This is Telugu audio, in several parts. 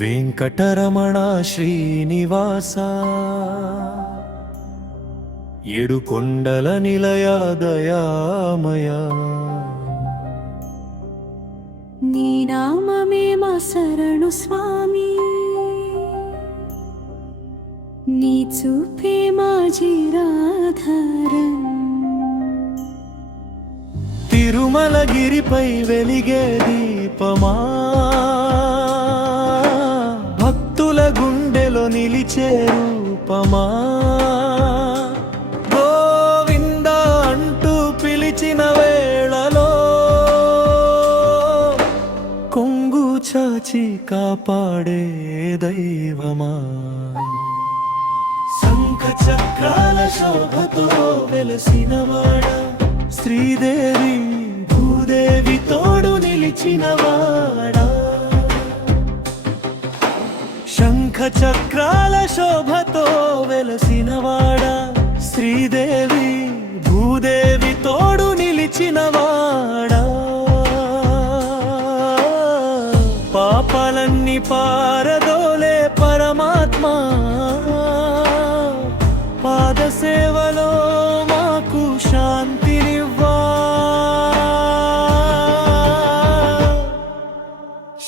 వెంకటరమణ శ్రీనివాస ఏడు కొండల నిలయ దయామయ నీ నామమే మా శరణు స్వామి. నీ చూపే మాజీ మా తిరుమల గిరిపై వెలిగే దీపమా? భక్తుల గుండెలో నిలిచే రూపమా? గోవింద అంటూ పిలిచిన వేళలో కొంగు చాచి కాపాడే దైవమా? ముఖ చక్రాల శోభతో వెలసినవాడ శ్రీదేవి భూదేవి తోడు నిలిచినవాడా శంఖ చక్రాల శోభతో వెలసినవాడా శ్రీదేవి భూదేవి తోడు నిలిచినవాడా పాపాలన్నీ పార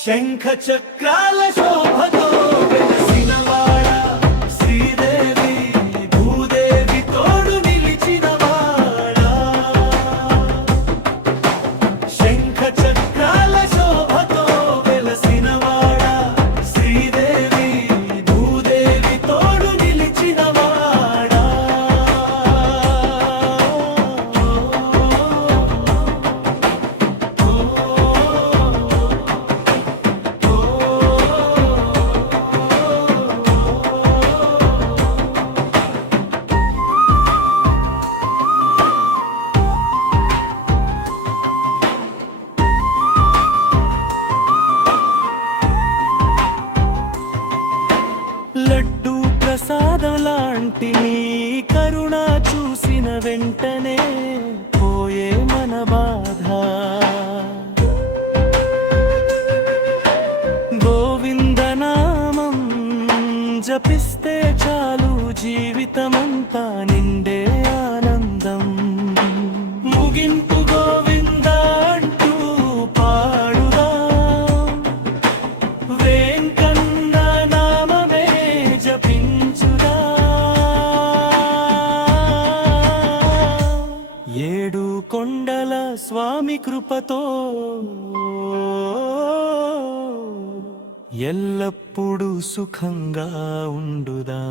శంఖ చక్రాల శోభతో వెలసినవాడా శ్రీదేవి భూదేవి తోడు శంఖ లాంటి నీ కరుణ చూసిన వెంటనే పోయే మన బాధ. గోవిందనామం జపిస్తే చాలు జీవితమంతా స్వామి కృపతో ఎల్లప్పుడూ సుఖంగా ఉండుదా?